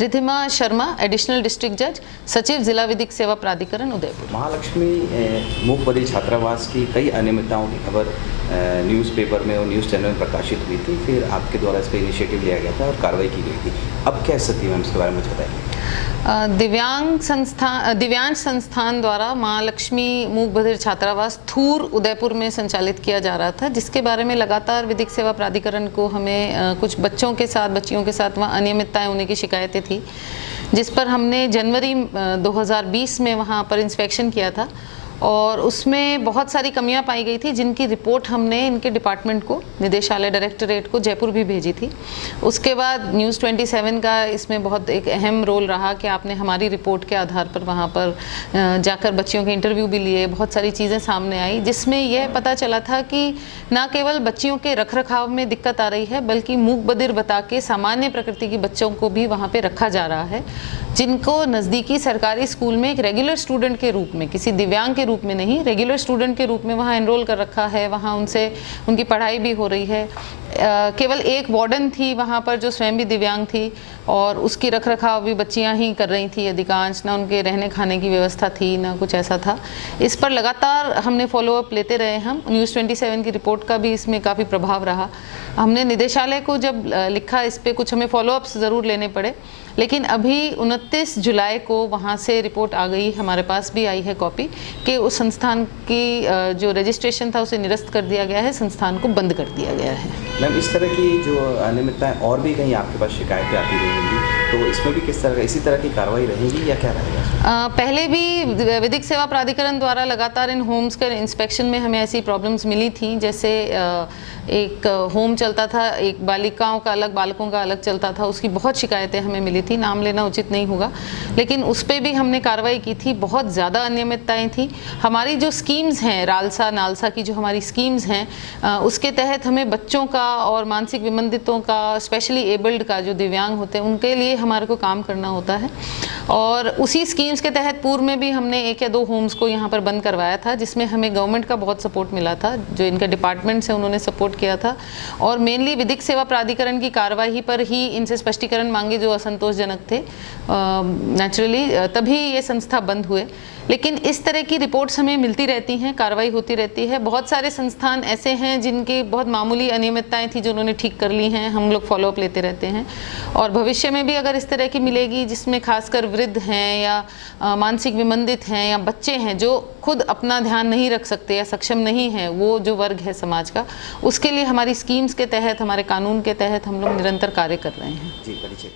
Ridhima Sharma, additional district जज, सचिव जिला विधिक सेवा प्राधिकरण उदयपुर। महालक्ष्मी मूक बधिर छात्रावास की कई अनियमितताओं की खबर न्यूज़पेपर में और न्यूज़ चैनल में प्रकाशित हुई थी। फिर आपके द्वारा इस पर इनिशिएटिव लिया गया था और कार्रवाई की गई थी। अब क्या स्थिति है, इसके बारे में मुझे बताइए। दिव्यांश संस्थान द्वारा महालक्ष्मी मूक बधिर छात्रावास थूर उदयपुर में संचालित किया जा रहा था, जिसके बारे में लगातार विधिक सेवा प्राधिकरण को हमें कुछ बच्चियों के साथ वहाँ अनियमितताएं होने की शिकायतें थी, जिस पर हमने जनवरी 2020 में वहाँ पर इंस्पेक्शन किया था और उसमें बहुत सारी कमियां पाई गई थी, जिनकी रिपोर्ट हमने इनके डिपार्टमेंट को, निदेशालय डायरेक्टरेट को जयपुर भी भेजी थी। उसके बाद न्यूज़ 27 का इसमें बहुत एक अहम रोल रहा कि आपने हमारी रिपोर्ट के आधार पर वहाँ पर जाकर बच्चियों के इंटरव्यू भी लिए, बहुत सारी चीज़ें सामने आई, जिसमें यह पता चला था कि न केवल बच्चियों के रखरखाव में दिक्कत आ रही है, बल्कि मूक बधिर बता के सामान्य प्रकृति की बच्चों को भी वहाँ पर रखा जा रहा है, जिनको नज़दीकी सरकारी स्कूल में एक रेगुलर स्टूडेंट के रूप में, किसी दिव्यांग के रूप में नहीं, रेगुलर स्टूडेंट के रूप में वहाँ एनरोल कर रखा है। वहाँ उनसे उनकी पढ़ाई भी हो रही है। केवल एक वार्डन थी वहाँ पर जो स्वयं भी दिव्यांग थी और उसकी रखरखाव भी बच्चियाँ ही कर रही थी अधिकांश, ना उनके रहने खाने की व्यवस्था थी, ना कुछ ऐसा था। इस पर लगातार हमने फॉलोअप लेते रहे। हम न्यूज़ 27 की रिपोर्ट का भी इसमें काफ़ी प्रभाव रहा। हमने निदेशालय को जब लिखा, इस पर कुछ हमें फॉलोअप्स ज़रूर लेने पड़े, लेकिन अभी 29 जुलाई को वहाँ से रिपोर्ट आ गई, हमारे पास भी आई है कॉपी, कि उस संस्थान की जो रजिस्ट्रेशन था उसे निरस्त कर दिया गया है, संस्थान को बंद कर दिया गया है। मैम, इस तरह की जो अनियमितताएं और भी कहीं आपके पास शिकायतें आती रहेंगी, तो इसमें भी किस तरह का, इसी तरह की कार्रवाई रहेगी या क्या रहेगा? पहले भी विधिक सेवा प्राधिकरण द्वारा लगातार इन होम्स के इंस्पेक्शन में हमें ऐसी प्रॉब्लम्स मिली थी। जैसे एक होम चलता था, एक बालिकाओं का अलग, बालकों का अलग चलता था, उसकी बहुत शिकायतें हमें मिली थी, नाम लेना उचित नहीं होगा, लेकिन उस पर भी हमने कार्रवाई की थी। बहुत ज़्यादा अनियमितताएं थी। हमारी जो स्कीम्स हैं, रालसा नालसा की जो हमारी स्कीम्स हैं, उसके तहत हमें बच्चों का और मानसिक विमंदितों का, स्पेशली एबल्ड का, जो दिव्यांग होते हैं, उनके लिए हमारे को काम करना होता है। और उसी स्कीम्स के तहत पूर्व में भी हमने 1 या 2 होम्स को यहाँ पर बंद करवाया था, जिसमें हमें गवर्नमेंट का बहुत सपोर्ट मिला था, जो इनके डिपार्टमेंट से उन्होंने सपोर्ट किया था और मेनली विधिक सेवा प्राधिकरण की कार्यवाही पर ही इनसे स्पष्टीकरण मांगे जो असंतोषजनक थे। नेचुरली तभी ये संस्था बंद हुए। लेकिन इस तरह की रिपोर्ट्स हमें मिलती रहती हैं, कार्रवाई होती रहती है। बहुत सारे संस्थान ऐसे हैं जिनकी बहुत मामूली अनियमितताएं थी जो उन्होंने ठीक कर ली हैं, हम लोग फॉलोअप लेते रहते हैं। और भविष्य में भी अगर इस तरह की मिलेगी, जिसमें खासकर वृद्ध हैं या मानसिक विमंदित हैं या बच्चे हैं जो खुद अपना ध्यान नहीं रख सकते या सक्षम नहीं है, वो जो वर्ग है समाज का, उसके लिए हमारी स्कीम्स के तहत, हमारे कानून के तहत हम लोग निरंतर कार्य कर रहे हैं। जी, परिचय